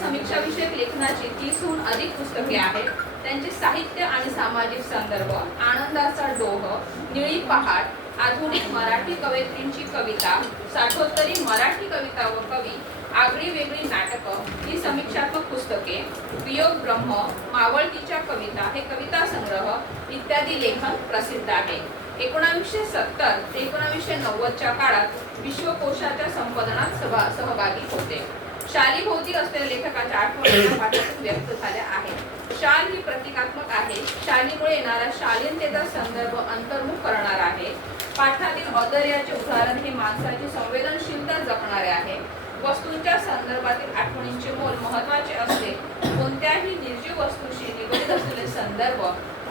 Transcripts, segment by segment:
समीक्षाविषयक लेखनाची 30हून अधिक पुस्तके आहेत. त्यांचे साहित्य आणि सामाजिक संदर्भ, आनंदाचा डोह, निळी पहाड, आधुनिक मराठी कवयित्रींची कविता, साठोत्तरी मराठी कविता व कवी, आगळी वेगळी नाटकं ही समीक्षात्मक पुस्तके, वियोग ब्रह्म, मावळतीच्या कविता हे कविता संग्रह इत्यादी लेखन प्रसिद्ध आहे. 1970 ते 1990च्या काळात विश्वकोशाच्या संपादनात सहभागी होते. शालीभोवती असलेल्या लेखकाच्या आठवणी पाठातून व्यक्त झाल्या आहेत. शाल ही प्रतिकात्मक आहे. शालीमुळे येणारा शालीनतेचा संदर्भ अंतर्मुख करणार आहे. पाठातील औदर्याचे उदाहरण हे माणसाची संवेदनशीलता जपणारे आहे. वस्तूंच्या संदर्भातील आठवणींचे मोल महत्त्वाचे असते. कोणत्याही निर्जीव वस्तूशी निगडीत असलेले संदर्भ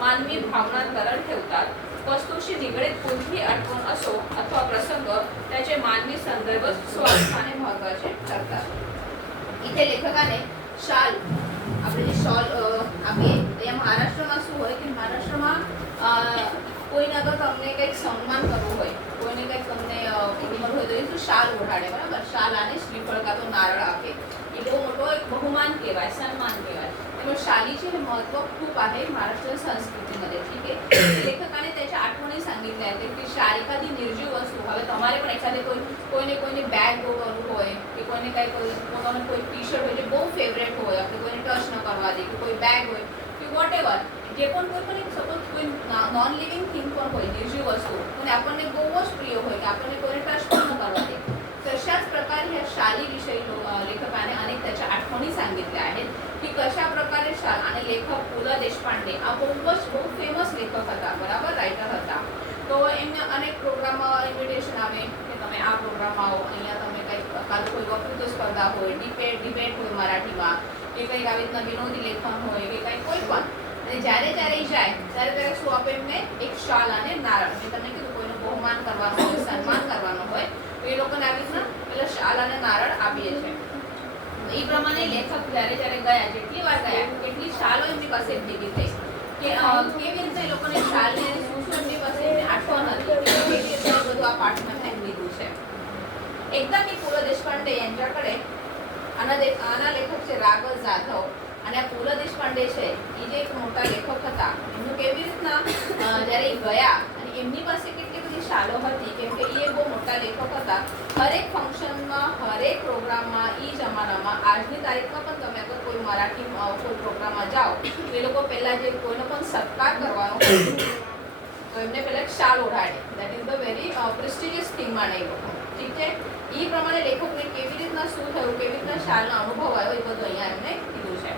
मानवी भावना तरल ठेवतात. वस्तूशी निगडीत कोणतीही आठवण असो अथवा प्रसंग त्याचे मानवी संदर्भ स्वार्थाने महत्त्वाचे ठरतात. इथे लेखकाने शाल આપણે શોલ આપીએ તો મહારાષ્ટ્રમાં શું હોય કે મહારાષ્ટ્રમાં કોઈને અગર તમને કંઈક સન્માન કરવું હોય, કોઈને કંઈક તમને ઉંમર હોય તો એ શાલ ઓઢાડે, બરાબર. શાલ આને શ્રીફળ કાં તો નારળ આપે. એ બહુ મોટો એક બહુમાન કહેવાય, સન્માન કહેવાય. त्यामुळे शालीचे हे महत्त्व खूप आहे महाराष्ट्र संस्कृतीमध्ये. ठीक आहे. लेखकाने त्याच्या आठवणी सांगितल्या आहेत की शाल एखादी निर्जीव वस्तू હવે તમારે પણ એકાદે કોઈને બેગ ગોવાનું હોય કે કોઈને કાંઈ પોતાનું કોઈ ટી શર્ટ હોય જે બહુ ફેવરેટ હોય, આપણે કોઈને ટચ ન કરવા દે, કે કોઈ બેગ હોય કે વોટ એવર, જે પણ કોઈ પણ એક સપોઝ કોઈ નોન લિવિંગ थिंग पण હોય, निर्जीव वस्तू पण આપણને બહુ જ પ્રિય હોય કે આપણને કોઈને ટચ પણ ન કરવા દે. तशाच प्रकारे ह्या शालीविषयी लेखकाने अनेक त्याच्या आठवणी सांगितल्या आहेत की कशा प्रकारे शाल. आणि लेखक पु ल देशपांडे આ બહુ ફેમસ લેખક હતા, બરાબર, રાઇટર હતા. તો એમને અનેક પ્રોગ્રામમાં ઇન્વિટેશન આવે કે તમે આ પ્રોગ્રામમાં આવો, અહીંયા તમે કંઈક કાં કોઈ વક્તૃત્વ સ્પર્ધા હોય, ડિબેટ હોય મરાઠીમાં, કે કંઈક આવી રીતના વિનોદી લેખન હોય કે કંઈક કોઈ પણ. અને જ્યારે જ્યારે જાય ત્યારે શું આપે એમને એક શાલ અને નારળ. મેં તમને કીધું કોઈનું બહુમાન કરવાનું હોય, સન્માન કરવાનું હોય તો એ લોકોને આવી રીતના પેલા શાલ અને નારળ આપીએ છીએ. એ પ્રમાણે લેખક જ્યારે જ્યારે ગયા, જેટલી વાર ગયા એટલી શાલો એમની પાસે ભેગી થઈ કે કેવી રીતે એ લોકોને શાલને શું શું એમની પાસે આઠવણ હતી, કેવી રીતે બધું આ પાઠમાં એમ લીધું છે. એકદમ એ પુ ल देशपांडे यांच्याकडे આના લેખક છે રાઘવ જાધવ. અને આ પુ ल देशपांडे છે એ જે એક મોટા લેખક હતા, એમનું કેવી રીતના જ્યારે એ ગયા અને એમની પાસે કેટલી બધી શાલો હતી, કેમ કે એ બહુ મોટા લેખક હતા. હરેક ફંક્શનમાં, હરેક પ્રોગ્રામમાં એ જમાનામાં આજની તારીખમાં પણ તમે અગર કોઈ મરાઠી કોઈ પ્રોગ્રામમાં જાઓ તો એ લોકો પહેલાં જે કોઈનો પણ સત્કાર કરવાનો તો એમને પહેલાં શાલ ઓઢાડે. That is the very prestigious thing માને એ લોકો. ઠીક છે. એ પ્રમાણે લેખકને કેવી રીતના શું થયું, કેવી રીતના શાલનો અનુભવ આવ્યો એ બધું અહીંયા એમને કીધું છે.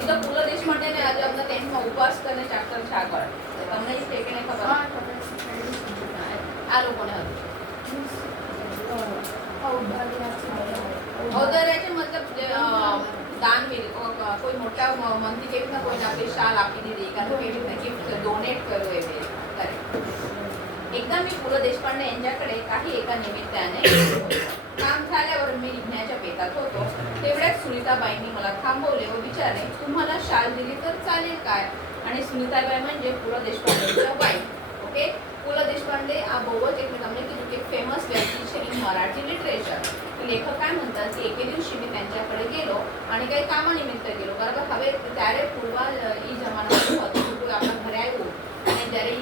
એ તો પુ લ દેશપાંડેને આજે અમને 10th માં ઉપવાસ કરીને ચેપ્ટર છે આગળ, તમને એ છે કે નહીં ખબર? આ લોકોને હતું ઔદાર્યાचे मतलब દાનવીર, કોઈ મોટા મનથી કેવી રીતના કોઈને આપણી શાલ આપી દીધી, કાં તો કેવી રીતના ગિફ્ટ डोनेट કર્યો એ કરે. एकदा मी पु ल देशपांडे यांच्याकडे काही एका निमित्ताने काम झाल्यावर मी निघण्याच्या बेतात होतो. तेवढ्यात सुनीताबाईंनी मला थांबवले व विचारले, तुम्हाला शाल दिली तर चालेल काय? आणि सुनीताबाई म्हणजे पु ल देशपांडेच्या वाईफ. ओके. पु ल देशपांडे આ બહુ જ એટલે તમને કીધું કે ફેમસ વ્યક્તિ છે ઇન મરાઠી લિટરેચર. લેખક काय म्हणतात की एके दिवशी मी त्यांच्याकडे गेलो आणि काही कामानिमित्त गेलो, बरोबर. હવે ત્યારે પૂર્વા એ જમાનામાં હતું કે કોઈ આપણા ઘરે આવ્યું અને જ્યારે એ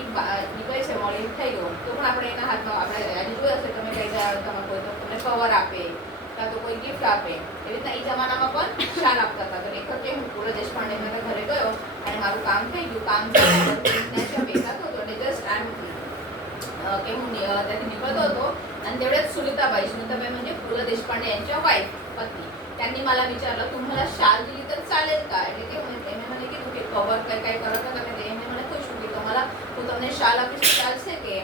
નીકળે છે મળી થઈ ગયો તો પણ આપણે એના હાથમાં આપણે આજે જોયું હશે તમે કંઈ તમે કોઈ તો તમને કવર આપે કાં તો કોઈ ગિફ્ટ આપે, એવી રીતના એ જમાનામાં પણ શાલ આપતા હતા. તો લેખક કે હું પુ ल દેશપાંડે મારા ઘરે ગયો અને મારું કામ થઈ ગયું, કામ થયા ભેગા હતો એટલે જસ્ટ કે હું ત્યાંથી निघतो होतो आणि तेवढ्यात सुनीताबाई म्हणजे पु ल देशपांडे यांच्या वाईफ, पत्नी, त्यांनी मला विचारलं तुम्हाला शाल दिली तर चालेल का? એટલે કે એમને મને કીધું કે કવર કઈ કઈ કરો તો તમે એમને મને પૂછ્યું કે તમારા હું તમને શાલ આપીશ ચાલશે કે?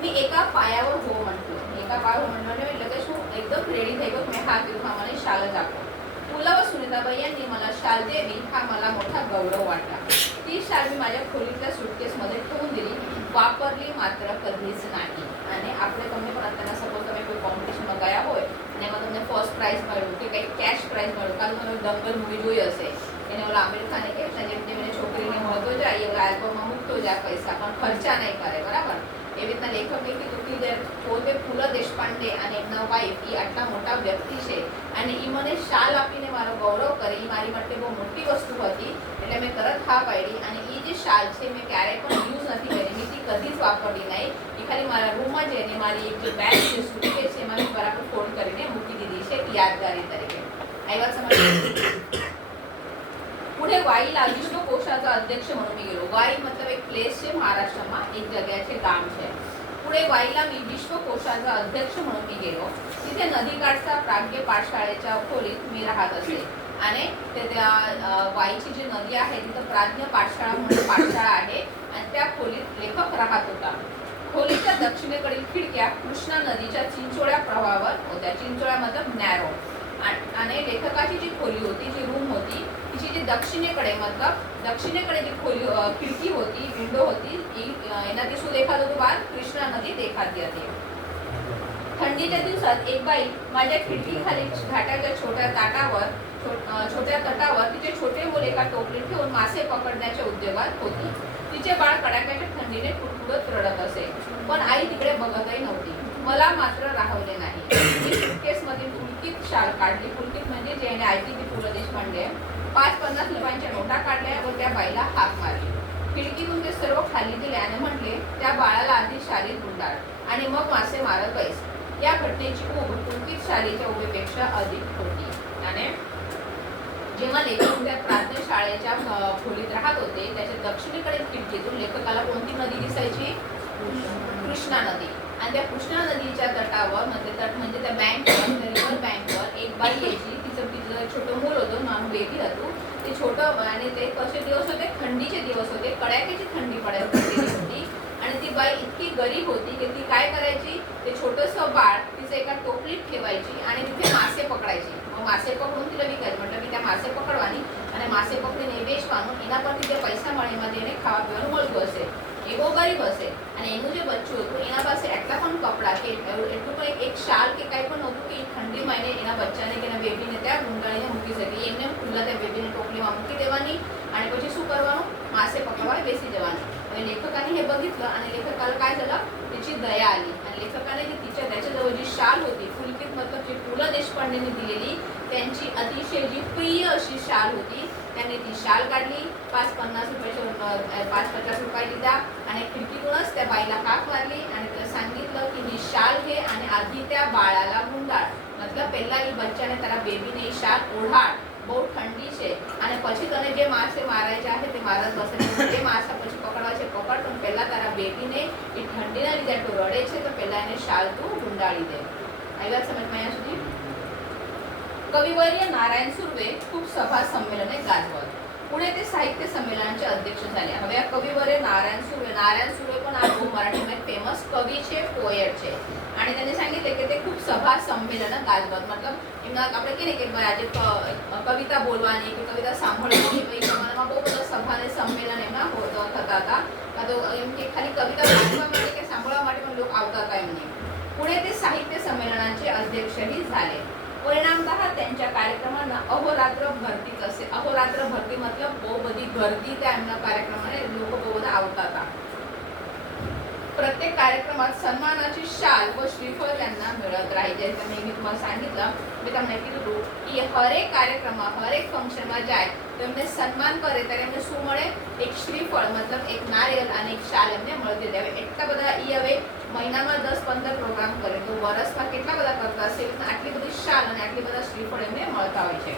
मी एका पायावर हो म्हटलं. एका पायावर म्हणलं એટલે કે શું एकदम रेडी થઈ ગયો. મેં હા કીધું હા મને શાલ જ આપો. पु ल व सुनीताबाई यांनी मला शाल द्यावी हा मला मोठा गौरव वाटला. ती शाल मी माझ्या खोलीतल्या सुटकेसमध्ये ठेवून दिली, वापरली मात्र कधीच नाही. અને આપણે તમને પણ અત્યારના સપોઝ તમે કોઈ કોમ્પિટિશનમાં ગયા હોય અને એમાં તમને ફર્સ્ટ પ્રાઇઝ મળ્યું કે કંઈક કેશ પ્રાઇઝ મળ્યું, કાં તમે દંગલ મૂવી જોઈ હશે, એને ઓલા આમિર ખાને કહે છે જેમ જેમ એને છોકરીને મળતો જાય એવા આલ્બમમાં મૂકતો જાય પૈસા, પણ ખર્ચા નહીં કરે, બરાબર. એવી રીતના લેખકે કીધું કે પોતે ફૂલ દેશપાંડે અને એમના વાઈફ એ આટલા મોટા વ્યક્તિ છે અને એ મને શાલ આપીને મારો ગૌરવ કરે, એ મારી માટે બહુ મોટી વસ્તુ હતી એટલે મેં તરત હા પાડી. અને એ જે શાલ છે મેં ક્યારેય પણ યુઝ નથી કરી, મેં કદી જ વાપરલી નહીં. એ ખાલી મારા રૂમમાં જઈને મારી એક જે બેગ છે સુટકેસ છે એમાં બરાબર ફોલ્ડ કરીને મૂકી દીધી છે યાદગારી તરીકે. आई बात समझ. पुढे वाईला विश्वकोशाचा अध्यक्ष म्हणून मी गेलो. वाई मतलब एक प्लेस છે મહારાષ્ટ્રમાં, એક જગ્યા છે, ગામ છે. पुढे वाईला मी विश्वकोशाचा अध्यक्ष म्हणून मी गेलो. तिथे नदीकाठच्या प्राज्ञ पाठशाळेच्या खोलीत मी राहत असे. आणि त्या वाईची जी नदी आहे तिथं प्राज्ञ पाठशाळा म्हणून पाठशाळा आहे आणि त्या खोलीत लेखक राहत होता. खोलीच्या दक्षिणेकडील खिडक्या कृष्णा नदीच्या चिंचोळ्या प्रवाहावर होत्या. चिंचोळ्या मतलब नॅरो. आणि लेखकाची जी खोली होती, जी रूम होती, तिची जी दक्षिणेकडे मतलब दक्षिणेकडे जी खोली खिडकी होती, विंडो होती, एना दिसू देखात होतो बाहेर कृष्णा नदी देखाती होती. थंडीच्या दिवसात एक बाई माझ्या खिडकीखाली घाटाच्या छोट्या तटावर तिचे छोटे मुल एका टोपलीत ठेवून मासे पकडण्याच्या उद्योगात होती. तिचे बाळ कडाक्याच्या थंडीने कुडकुडत रडत असे, पण आई तिकडे बघतही नव्हती. मला मात्र राहवले नाही. मी सुटकेसमधील पुलकित शाल काढली. पुलकित म्हणजे जे IPB पु ल देशपांडे. 5-50 रुपयांच्या नोटा काढल्या व त्या बाईला हाक मारली. खिडकीतून ते सर्व खाली दिले आणि म्हटले, त्या बाळाला आधी शालीत गुंडाळ आणि मग मासे मारत बैस. या घटनेची ऊब पुलकित शालीच्या उभेपेक्षा अधिक होती. आणि जेव्हा लेखक त्या प्राज्ञ शाळेच्या खोलीत राहत होते, त्याच्या दक्षिणेकडील खिडकीतून लेखकाला कोणती नदी दिसायची? कृष्णा नदी. आणि त्या कृष्णा नदीच्या तटावर म्हणजे तट म्हणजे त्या बँकवर, रिव्हर बँकवर एक बाई यायची. तिचं छोटं मूल होतं, नाम बेबी होतं. ते छोटं आणि ते कसे दिवस होते? थंडीचे दिवस होते, कडाक्याची थंडी पडायची होती. आणि ती बाई इतकी गरीब होती की ती काय करायची, ते छोटंसं बाळ तिचं एका टोपलीत ठेवायची आणि तिथे मासे पकडायची. मग मासे पकडून तिला विकायचं. म्हटलं की त्या मासे पकडવાની અને માસે પકડીને વેચવાનું, એના પરથી જે પૈસા મળે એમાંથી એને ખાવા પીવાનું મળતું હશે. એ બહુ ગરીબ હશે અને એનું જે બચ્ચું હતું એના પાસે એટલા પણ કપડાં કે એટલું પણ એક શાલ કે કાંઈ પણ નહોતું કે ઠંડીમાં એને એના બચ્ચાને કે એના બેબીને ત્યાં ગુંડાળીને મૂકી શકે. એમને ખુલ્લા त्या બેબીને ટોપલીમાં મૂકી દેવાની आणि પછી શું કરવાનું? मासे पकडवा बेसी जवानी. आणि लेखकाने हे बघितलं आणि लेखकाला काय झालं, तिची दया आली आणि लेखकाने जी त्याच्याजवळ जी शाल होती, पुलकित मतलब जी पु ल देशपांडेंनी दिलेली त्यांची अतिशय जी प्रिय अशी शाल होती, त्यांनी ती शाल काढली. 5-50 रुपये दिला आणि खिडकीतूनच त्या बाईला हाक मारली आणि तिला सांगितलं की ही शाल घे आणि आधी त्या बाळाला गुंडाळ. मतलब પહેલા એ બચ્ચાને તારા બેબીને એ શાલ ઓઢાડ, બહુ ઠંડી છે અને પછી તને જે માસે મારાય છે તે મારત બસે. જે માસા પછી પકડવા છે પકડ, પણ પહેલા તારા બેબીને એ ઠંડીના લીધે તો રડે છે તો પહેલા એને શાલ તું ગુંડાળી દે. આવી વાત સમજમાં અહીંયા સુધી? कविवर्य नारायण सुर्वे खूप सभा संमेलने गाजवत. पुढे ते साहित्य संमेलनाचे अध्यक्ष झाले. હવે આ कविवर्य नारायण सुर्वे पण આ બહુ મરાઠીમાં फेमस कवी છે, પોએટ છે आणि त्यांनी सांगितले की ते खूप सभा संमेलन गाजवत. मतलब એમના આપણે કહીએ કે આજે કવિતા બોલવાની કે કવિતા સાંભળવાની, એ પ્રમાણમાં બહુ બધા સભા અને સંમેલન એમના થતા હતા. તો એમ કે ખાલી કવિતા વાંચવા માટે કે સાંભળવા માટે પણ લોકો આવતા હતા એમને. पुढे ते साहित्य संमेलनाचे अध्यक्षही झाले. परिणामतः त्यांच्या कार्यक्रमांना अहोरात्र भरतीच असे. अहोरात्र भरती मतलब બહુ બધી गर्दी त्या એમના કાર્યક્રમાને લોકો બહુ બધા આવતા હતા. प्रत्येक कार्यक्रमात सन्मानाची शाल व श्रीफळ त्यांना मिळत राहायचे. मी तुम्हाला सांगितलं, मी તમને કીધું કે હરેક કાર્યક્રમમાં હરેક ફંક્શનમાં જાય તો એમને સન્માન કરે ત્યારે એમને શું મળે? એક શ્રીફળ મતલબ એક નારિયેળ અને એક શાલ એમને મળતી હતી. હવે એટલા બધા હવે મહિનામાં 10-15 પ્રોગ્રામ કરે તો વર્ષમાં કેટલા બધા કરતા હશે? આટલી બધી શાલ અને આટલી બધા શ્રીફળ એમને મળતા હોય છે.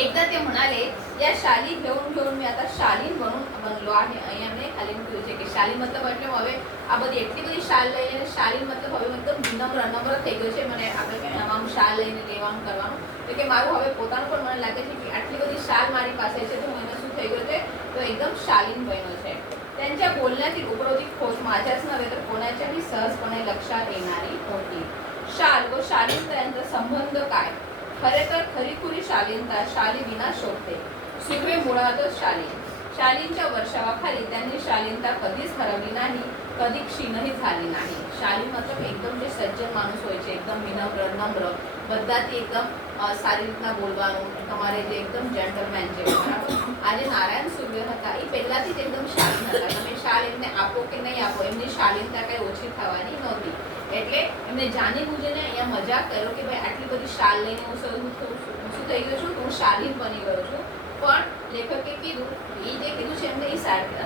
एकदा ते म्हणाले, या शाली घेऊन मी आता शालीन बनलो आहे. અહીંયા મેં ખાલી કીધું છે કે શાલીન મતલબ એટલે હવે આ બધી એટલી બધી શાલ લઈને શાલીન મતલબ હવે એકદમ નમ્ર થઈ ગયો છે. મને આપણે કે આમ શાલ લઈને લેવાનું કરવાનું તો કે મારું હવે પોતાનું પણ મને લાગે છે કે આટલી બધી શાલ મારી પાસે છે તો મને શું થઈ ગયું છે તો એકદમ शालीन બન્યો છે. त्यांच्या बोलण्यातील उपरोधी खोज माझ्याच नव्हे तर कोणाच्याही सहजपणे लक्षात येणारी होती. शाल व शालीनता यांचा संबंध काय? खरे तर खरीखुरी शालीनता शाली विना शोभते. सुर्वे मुळातच शालीन. शालीनच्या वर्षावाखाली त्यांनी शालीनता कधीच हरवली नाही. कधी क्षीणही झाली नाही. शाली मतलब एकदम જે સજ્જન માણસ હોય છે, એકદમ વિનમ્ર નમ્ર, બધાથી એકદમ સારી રીતના બોલવાનું, તમારે જે એકદમ જેન્ટલમેન છે બરાબર. આજે નારાયણ સુર્વે હતા એ પહેલાથી જ એકદમ શાલીન હતા. તમે શાલ એમને આપો કે નહીં આપો, એમની શાલીનતા કઈ ઓછી થવાની નહોતી. એટલે એમને જાણી બુજીને અહીંયા મજાક કર્યો કે ભાઈ આટલી બધી શાલ લઈને હું શું થઈ ગયો છું, હું શાલીન બની ગયો છું. પણ લેખકે કીધું એ જે કીધું છે એમને એ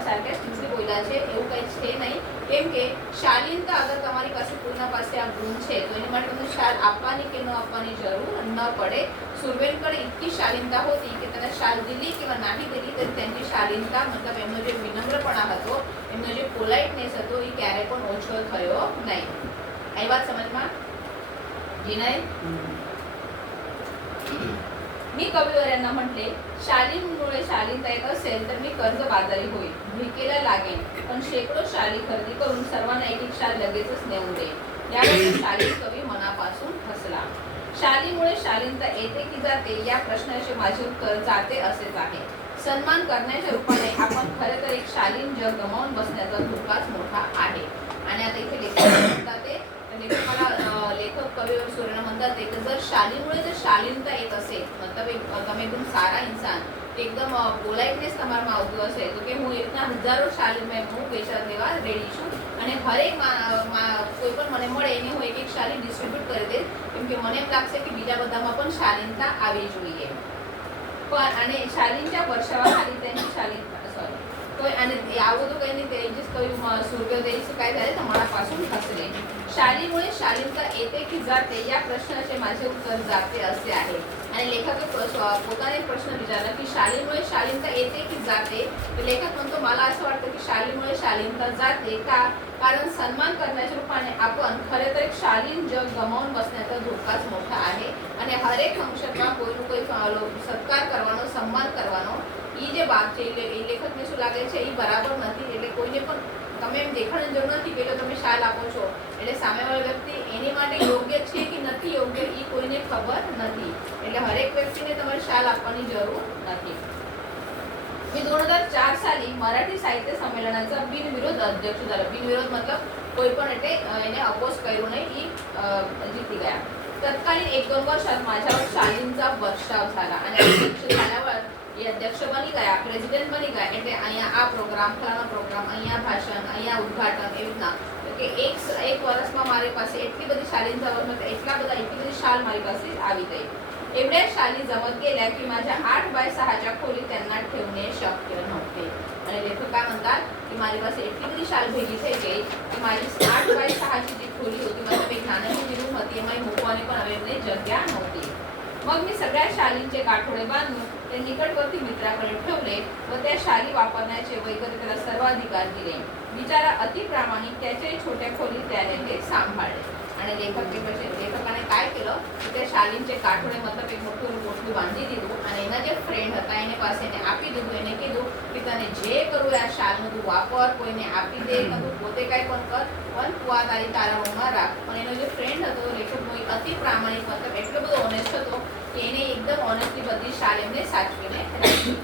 સાર્કેસ્ટિકલી બોલ્યા છે, એવું કંઈ છે નહીં. કેમ કે શાલીનતા અગર તમારી પાસે કોઈના પાસે આ ગુણ છે તો એની માટે તમને શાલ આપવાની કે ન આપવાની જરૂર ન પડે. સુરવેનકડે इतकी શાલીનતા હોતી કે તેને શાલ દિલી કે નાહી દિલી તો તેમની શાલીનતા મતલબ એમનો જે વિનમ્રપણા હતો, એમનો જે પોલાઇટનેસ હતો એ ક્યારેય પણ ઓછો થયો નહીં. આ વાત સમજમાં जी नाही. मी कविवर्यांना म्हटले, शालींमुळे शालीनता येत असेल तर मी कर्जबाजारी होईल, भिकेला लागेन, पण शेकडो शाली खरेदी करून सर्वांना एक एक शाल लगेचच नेऊन दे. यावेळी शालीन कवी मनापासून हसला. शालीमुळे शालीनता येते की जाते या प्रश्नाचे माझे उत्तर जाते असेच आहे. सन्मान करण्याच्या रूपाने आपण खरे तर एक शालीन जग गमावून बसण्याचा धोकाच मोठा आहे. आणि आता इथे लेखक म्हणतात ते लेखक कविवर सूर्य म्हणतात ते जर शालीमुळे जर शालीनता येत असेल, मतलब તમે એકદમ સારા ઇન્સાન, એકદમ પોલાઇટનેસ તમારામાં આવતું હશે તો કે હું એકના હજારો શાલી મેં હું પૈસા દેવા રેડી છું અને હરેક કોઈ પણ મને મળે એને હું એક એક શાલી ડિસ્ટ્રીબ્યુટ કરી દઈશ, કેમ કે મને એમ લાગશે કે બીજા બધામાં પણ શાલીનતા આવવી જોઈએ. પણ અને શાલીનच्या वर्षावाखाली त्यांची शालीनता आणि आવું તો કઈ નહીં, તે જે કહ્યું सूर्योदयचं काय झाले तर मनापासून हसले. शालीमुळे शालीनता येते की जाते या प्रश्नाचे माझे उत्तर जाते असे आहे. आणि लेखक पोताने प्रश्न विचारला की शालीमुळे शालीनता येते की जाते. तर लेखक म्हणतो मला असं वाटतं की शालीमुळे शालीनता जाते का, कारण सन्मान करण्याच्या रूपाने आपण खरे तर एक शालीन जग गमावून बसण्याचा धोकाच मोठा आहे. અને હરેક ફંક્શનમાં કોઈનું કોઈ સત્કાર કરવાનો, સન્માન કરવાનો એ જે વાત છે એ લેખકને શું લાગે છે એ બરાબર નથી. એટલે કોઈને પણ તમે એમ દેખાડવાની જરૂર નથી કે તમે શાલ આપો છો એટલે સામેવાળા વ્યક્તિ એની માટે યોગ્ય છે કે નથી યોગ્ય એ કોઈને ખબર નથી. એટલે હરેક વ્યક્તિને તમારે શાલ આપવાની જરૂર નથી. मी 2004 साली मराठी साहित्य संमेलनाचा बिनविरोध अध्यक्ष झाला. बिनविरोध मतलब કોઈ પણ એટલે એને અપોઝ કર્યું નહીં, એ જીતી ગયા. तत्कालीन 1-2 वर्षात माझ्यावर शालींचा वर्षाव झाला आणि अध्यक्ष झाल्यावर એ અધ્યક્ષ બની ગયા, પ્રેસિડેન્ટ બની ગયા. એટલે અહીંયા આ પ્રોગ્રામ, ફલાણા પ્રોગ્રામ, અહીંયા ભાષણ, અહીંયા ઉદ્ઘાટન, એવી રીતના કે એક વર્ષમાં મારી પાસે એટલી બધી શાલીનતા એટલી બધી શાલ મારી પાસે આવી ગઈ. एवढ्या शाली जमत गेल्या की माझ्या 8x6च्या खोली त्यांना ठेवणे शक्य नव्हते. आणि लेखक काय म्हणतात की माझी પાસે એટલી બધી શાલ ભેગી થઈ ગઈ કે મારી 8x6ची जी खोली होती, मतलब एक નાની રૂમ હતી, એમાં મૂકવાની પણ હવે એમને જગ્યા નહોતી. मग मी सगळ्या शालींचे गाठोडे बांधून ते निकटवर्ती मित्राकडे ठेवले व त्या शाली वापरण्याचे वगैरे त्याला सर्वाधिकार दिले. बिचारा अति प्रामाणिक, त्याच्याही छोट्या खोलीत त्याने ते सांभाळले. आणि લેખકાને काय केलं કે તે શાલીનचे કાઠોડે મતલબ એક મોટું બાંધી દીધું અને એના જે ફ્રેન્ડ હતા એને પાસે એને આપી દીધું. એને કીધું કે તને જે કરવું આ શાલનું તું વાપર, કોઈને આપી દે, તું પોતે કાંઈ પણ કર, પણ તું આ તારા રૂમમાં રાખ. પણ એનો જે ફ્રેન્ડ હતો લેખકનો એ અતિ પ્રામાણિક, મતલબ એટલો બધો ઓનેસ્ટ હતો કે એને એકદમ ઓનેસ્ટલી બધી શાલ એમને સાચવીને રાખી.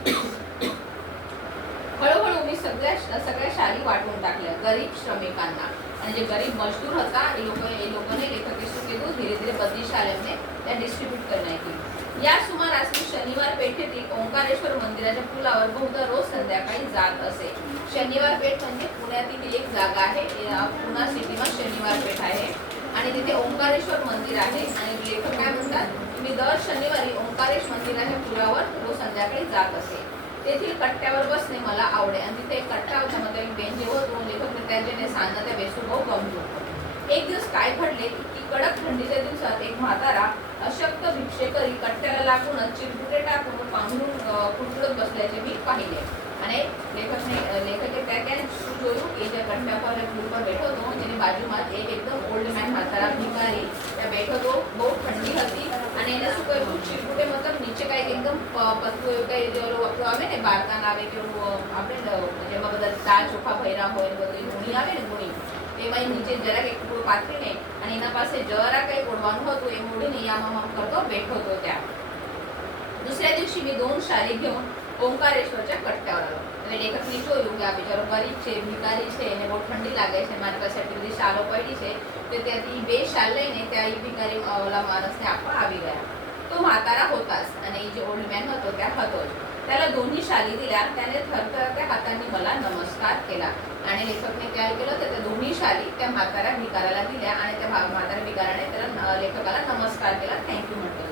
हळूहळू मी सगळ्या शाली वाटून टाकल्या गरीब श्रमिकांना. आणि जे गरीब मजदूर હતા એ લોકોને લેખકે શું કીધું, ધીરે ધીરે બધી શાલ એમને त्या डिस्ट्रीब्यूट करण्यात. या सुमारास मी शनिवार पेठेतील ओंकारेश्वर मंदिराच्या पुलावर बहुधा रोज संध्याकाळी जात असे. शनिवार पेठ म्हणजे पुण्यातील एक जागा आहे, पुणा सिटीમાં शनिवार पेठ आहे आणि तिथे ओंकारेश्वर मंदिर आहे. आणि लेखक काय म्हणतात, मी दर शनिवारी ओंकारेश मंदिराच्या पुलावर रोज संध्याकाळी जात असे. तेथील कट्ट्यावर बसणे मला आवडे आणि तिथे एक कट्टा होता, मतलब एक बेंच होतो. लेखक त्याच्याने सांगणं त्या बेसून भाऊ गमतो. एक दिवस काय घडले की कडक थंडीच्या दिवसात एक म्हातारा अशक्त भिक्षेकरी कट्ट्याला लागूनच चिरकुटे टाकून पांघरून कुरकुरत बसल्याचे मी पाहिले. અને લેખકે ત્યાં શું જોયું કે જે કટ્ટા પર ઉપર બેઠો હતો, જેની બાજુમાં એક એકદમ ઓલ્ડ મેન म्हातारा ભિખારી ત્યાં બેઠો હતો. બહુ ઠંડી હતી અને એને શું કર્યું, ચીરકુટે મતલબ નીચે કાંઈક એકદમ પતલું એવું કંઈ જે આપણું આવે ને બારદાન આવે કે આપણે જેમાં બધા દાળ ચોખા ભર્યા હોય ને બધું ગુણી આવે ને ગુણી, એમાં નીચે જરાક એક ટુકડો પાથરીને અને એના પાસે જરા કંઈ ઓઢવાનું હતું એ મોડીને યામ કરતો બેઠો હતો ત્યાં. दुसऱ्या दिवशी मी 2 शाली घेऊन ओंकारेश्वरच्या कट्ट्यावर आलो. એટલે લેખકને જોયું કે આ બિચારો ગરીબ છે, ભિખારી છે, એને બહુ ઠંડી લાગે છે, મારી પાસે એટલી બધી શાલો પડી છે, તો ત્યાંથી 2 શાલ લઈને ત્યાં એ ભિખારી ઓલા માણસને આપવા આવી ગયા. तो म्हातारा होताच आणि जे ओल्ड मॅन होतो त्या हतोच. त्याला दोन्ही शाली दिल्या. त्याने थरथरत्या हातांनी मला नमस्कार केला आणि लेखकने काय केलं तर त्या दोन्ही शाली त्या म्हाताऱ्या भिकाऱ्याला दिल्या आणि त्या म्हाताऱ्या भिकाऱ्याने त्याला लेखकाला नमस्कार केला, थँक्यू म्हटलं.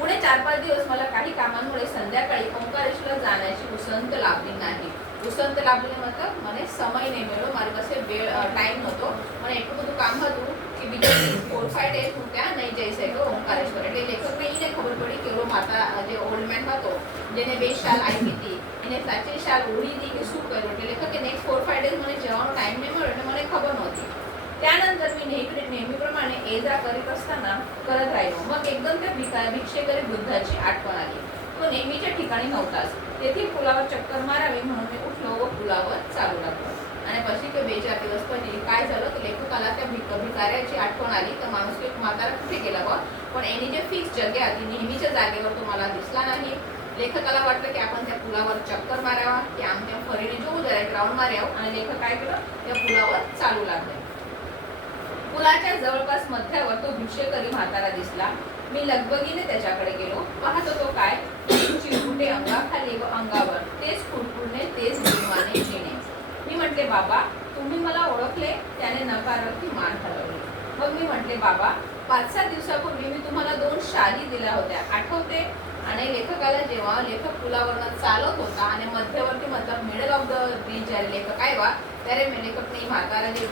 पुढे 4-5 दिवस मला काही कामांमुळे संध्याकाळी ओंकारेश्वरला जाण्याची उसंत लाभली नाही. उसंत लाभली मतलब મને સમય નહીં મળ્યો, મારી પાસે ટાઈમ નહોતો, મને એટલું બધું કામ હતું કે બીજા 4-5 ડેઝ હું ત્યાં નહીં જઈ શક્યો ઓંકારેશ્વર. એટલે લેખકને એને ખબર પડી કે એવો માતા જે ઓલ્ડ મેન હતો જેને 2 શાલ આપી હતી એને સાચી શાલ ઓઢી હતી કે શું કર્યું. એટલે લેખકે નેક્સ્ટ 4-5 ડેઝ મને જવાનો ટાઈમ નહીં મળ્યો એટલે મને ખબર નહોતી. त्यानंतर मी नेहमीप्रमाणे ये जा करीत असताना करत राहिलो. मग एकदम त्या भिक्षेकरी वृद्धाची आठवण आली. तो नेहमीच्या ठिकाणी नव्हताच. तेथील पुलावर चक्कर मारावी म्हणून मी उठलो व पुलावर चालू लागलो. आणि પછી કે 2-4 દિવસ પછી काय झालं की लेखकाला त्या भिकाऱ्याची आठवण आली. तर माणूस एक म्हातारा कुठे गेला बा, पण एनी जे फिक्स जागा होती नेहमीच्या जागेवर तो मला दिसला नाही. लेखकाला वाटलं की आपण त्या पुलावर चक्कर मारावा, की आमच्या फरीने जोऊ जरा एक राऊंड मारावं. आणि लेखक काय केलं, त्या पुलावर चालू लागले. पुलाच्या जवळपास मध्यावर तो भिक्षेकरी म्हातारा दिसला. मी लगबगीने त्याच्याकडे गेलो. पाहतो तो काय, चिरकुटे अंगाखाली व अंगावर, तेच कुरकुरणे, तेच जिरवाने जिणे. मी म्हटले, बाबा तुम्ही मला ओळखले? त्याने नकारार्थी मान हलवली. मग मी म्हटले, बाबा 5-6 दिवसापूर्वी मी तुम्हाला 2 शाली दिल्या होत्या, आठवते? आणि लेखकाला जेव्हा लेखक पुलावरनं चालत होता અને મધ્યવર્તી મતલબ મિડલ ઓફ ધ બ્રિજ જ્યારે લેખક આવ્યા ત્યારે લેખકને म्हातारा જે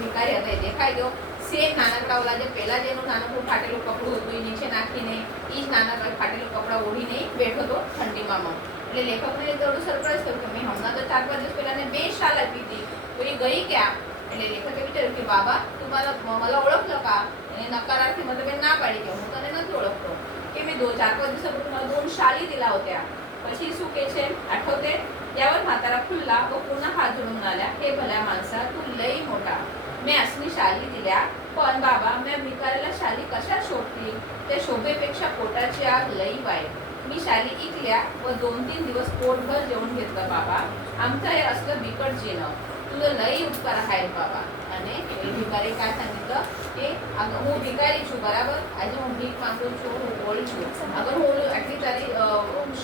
ભિખારી હતા એ દેખાઈ ગયો. સેમ નાનકડા ઓલા જે પહેલા જેનું નાનકડું ફાટેલું કપડું હતું એ નીચે નાખીને એ જ નાનકડા ફાટેલું કપડા ઓઢીને બેઠો હતો ઠંડીમાં. એટલે લેખકને થોડું સરપ્રાઈઝ થયું કે મેં હમણાં તો 4-5 દિવસ પહેલા 2 શાલ આપી હતી, તો એ ગઈ ક્યાં? એટલે લેખકે વિચાર્યું કે બાબા तुम्हाला मला ओळखलं का? એને નકારાર્થી મતલબ એ ના પાડી કે હું તને નથી ઓળખતો, કે मी 4-5 दिवसापूर्वी मला 2 शाली दिल्या होत्या. પછી શું કે છે, आठवते? यावर म्हातारा फुलला व पुन्हा हात जोडून म्हणाल्या, हे भल्या माणसा तू लई मोठा, मी असली शाली दिल्या, पण बाबा मी भिकाऱ्याला शाली कशा शोभतील? त्या शोभेपेक्षा पोटाची आग लई वाईट. मी शाली इकल्या व 2-3 दिवस पोटभर जेवण घेतलं बाबा. आमचं हे असलं बिकट जीणं, तुझं लई उपकार आहेत बाबा. અને એ ભિખારી काय सांगितलं કે હું ભિખારી છું બરાબર, આજે હું ભીખ માંગુ છું, હું ઓળી છું, અગર હું આટલી તારી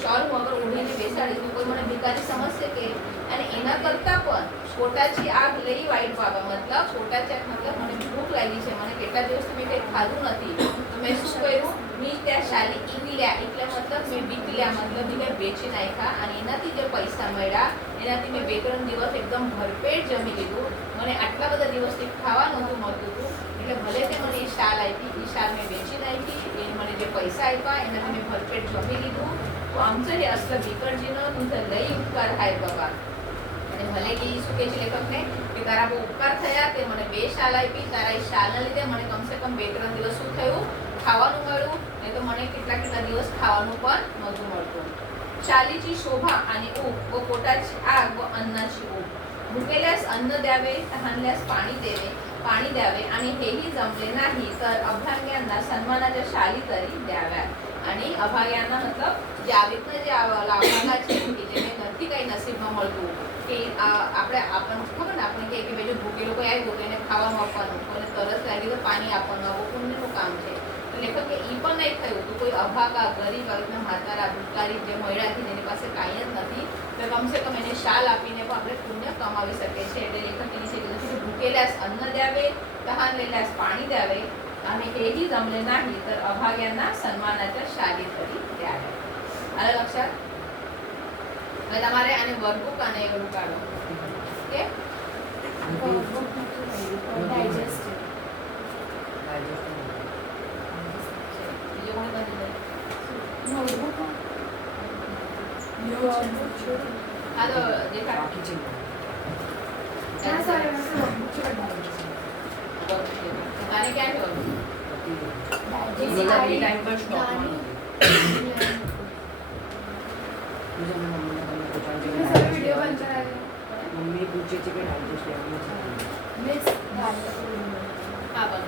શોલ હું અગર ઓઢીને બેસાડીશ તો કોઈ મને ભિખારી સમજશે કે? અને એના કરતાં પણ પોટાची આગ લઈ વાઈટ બાબા, મતલબ પોટાची આગ મતલબ મને ભૂખ લાગી છે, મને કેટલા દિવસથી મેં કંઈ ખાધું નથી, તો મેં શું કર્યું, मी त्या शाली इकल्या. इकल्या मतलब मी विकल्या, मतलब मी काय बेची नाख्या आणि એનાથી જે પૈસા મળ્યા એનાથી મેં 2-3 દિવસ એકદમ ભરપેટ જમી લીધું. મને આટલા બધા દિવસથી ખાવા નહોતું મળતું હતું, એટલે ભલે તે મને એ શાલ આપી, એ શાલ મેં વેચી નાખી, એ મને જે પૈસા આપ્યા એનાથી મેં ભરપેટ જમી લીધું. તો આમचं हे असलं बिकटजीनं तुझं लई उपकार आहे बाबा. અને ભલે કે શું કહે છે લેખકને કે તારા બહુ ઉપકાર થયા, તે મને 2 શાલ આપી, તારા એ શાલના લીધે મને કમસે કમ 2-3 દિવસ શું થયું, ખાવાનું મળ્યું, નહીં તો મને કેટલા દિવસ ખાવાનું પણ નહોતું મળતું. शालीची शोभा आणि ऊब व पोटाची आग व अन्नाची ऊब. भुकेल्यास अन्न द्यावे, तहानल्यास पाणी द्यावे आणि हेही जमले नाही तर अभाग्यांना सन्मानाच्या शाली तरी द्याव्या. आणि अभाग्यांना मतलब જે આવી રીતના જે લાભાના છે કે જેને નથી કંઈ નસીબમાં મળતું, કે આપણે આપણને ખબર ને આપણે કે ભાઈ જો ભૂકેલો કોઈ આવ્યું તો એને ખાવાનું આપવાનું, કોઈને તરસ લાગી તો પાણી આપવાનું, આવું પુણ્યનું કામ છે. તો લેખકે એ પણ નહીં થયું તો કોઈ અભાગા ગરીબ આવી રીતના म्हातारा ભિખારી જે મળ્યાથી જેની પાસે કાંઈ જ નથી, તો કમસે કમ એને શાલ આપીને પણ આપણે પુણ્ય કમાવી શકીએ છીએ. એટલે લેખકે નીચે કીધું છે કે ભૂકેल्यास अन्न द्यावे, तहानलेल्यास पाणी द्यावे आणि हेही जमले नाही तर अभाग्यांना सन्मानाच्या शाली तरी द्याव्या. आलं लक्षात? હવે તમારે આને વર્કબુક અને એવું કાઢો. ઓકે, ડાયજેસ્ટ બીજો કોણ કરી દે નોટબુક. હા તો દેખા બાકી છે क्या सर गाने क्या है टाइम पर स्टॉप वीडियो बनता है मम्मी पूछे थे कि डाइजेस्ट मिस हां बन